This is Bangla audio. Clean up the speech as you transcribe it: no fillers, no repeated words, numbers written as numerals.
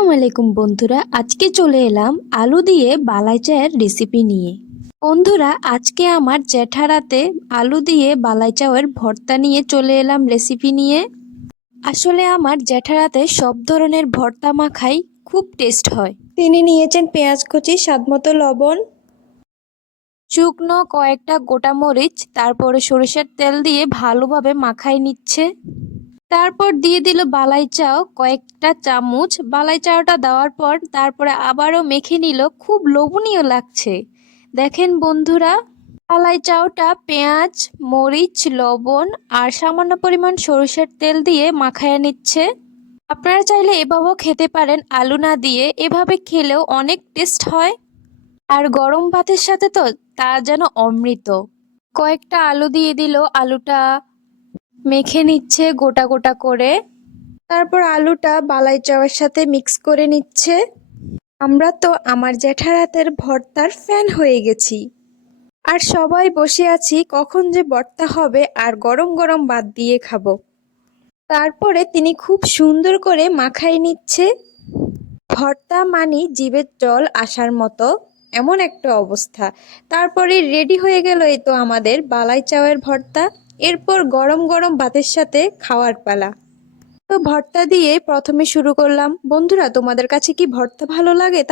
আসসালামু আলাইকুম বন্ধুরা, আজকে চলে এলাম আলু দিয়ে বালাই চায়ের রেসিপি নিয়ে। বন্ধুরা, আজকে আমার জ্যাঠারাতে আলু দিয়ে বালাই চায়ের ভর্তা নিয়ে চলে এলাম রেসিপি নিয়ে। আসলে আমার জ্যাঠারাতে সব ধরনের ভর্তা মাখাই খুব টেস্ট হয়। তিনি নিয়েছেন পেঁয়াজ কুচি, স্বাদমতো লবণ, শুকনো কয়েকটা গোটা মরিচ, তারপরে সরিষার তেল দিয়ে ভালোভাবে মাখাই নিচ্ছে। তারপর দিয়ে দিল বালাই চাও কয়েকটা চামচ। বালাই চাওটা দেওয়ার পর তারপরে আবারও মেখে নিল। খুব লোভনীয় লাগছে। দেখেন বন্ধুরা, বালাই চাওটা পেঁয়াজ, মরিচ, লবণ আর সামান্য পরিমাণ সরিষার তেল দিয়ে মাখায়া নিচ্ছে। আপনারা চাইলে এভাবেও খেতে পারেন আলু না দিয়ে। এভাবে খেলেও অনেক টেস্ট হয়। আর গরম ভাতের সাথে তো তা যেন অমৃত। কয়েকটা আলু দিয়ে দিল, আলুটা মেখে নিচ্ছে গোটা গোটা করে। তারপর আলুটা বালাই চাওয়ার সাথে মিক্স করে নিচ্ছে। আমরা তো আমার জ্যাঠার হাতের ভর্তার ফ্যান হয়ে গেছি। আর সবাই বসে আছি কখন যে ভর্তা হবে আর গরম গরম ভাত দিয়ে খাবো। তারপরে তিনি খুব সুন্দর করে মাখাই নিচ্ছে। ভর্তা মানে জিভে জল আসার মতো এমন একটা অবস্থা। তারপরে রেডি হয়ে গেল এই তো আমাদের বালাই চাওয়ের ভর্তা। এরপর গরম গরম ভাতের সাথে খাওয়ার পালা। তো ভর্তা দিয়ে প্রথমে শুরু করলাম। বন্ধুরা, তোমাদের কাছে কি ভর্তা ভালো লাগে?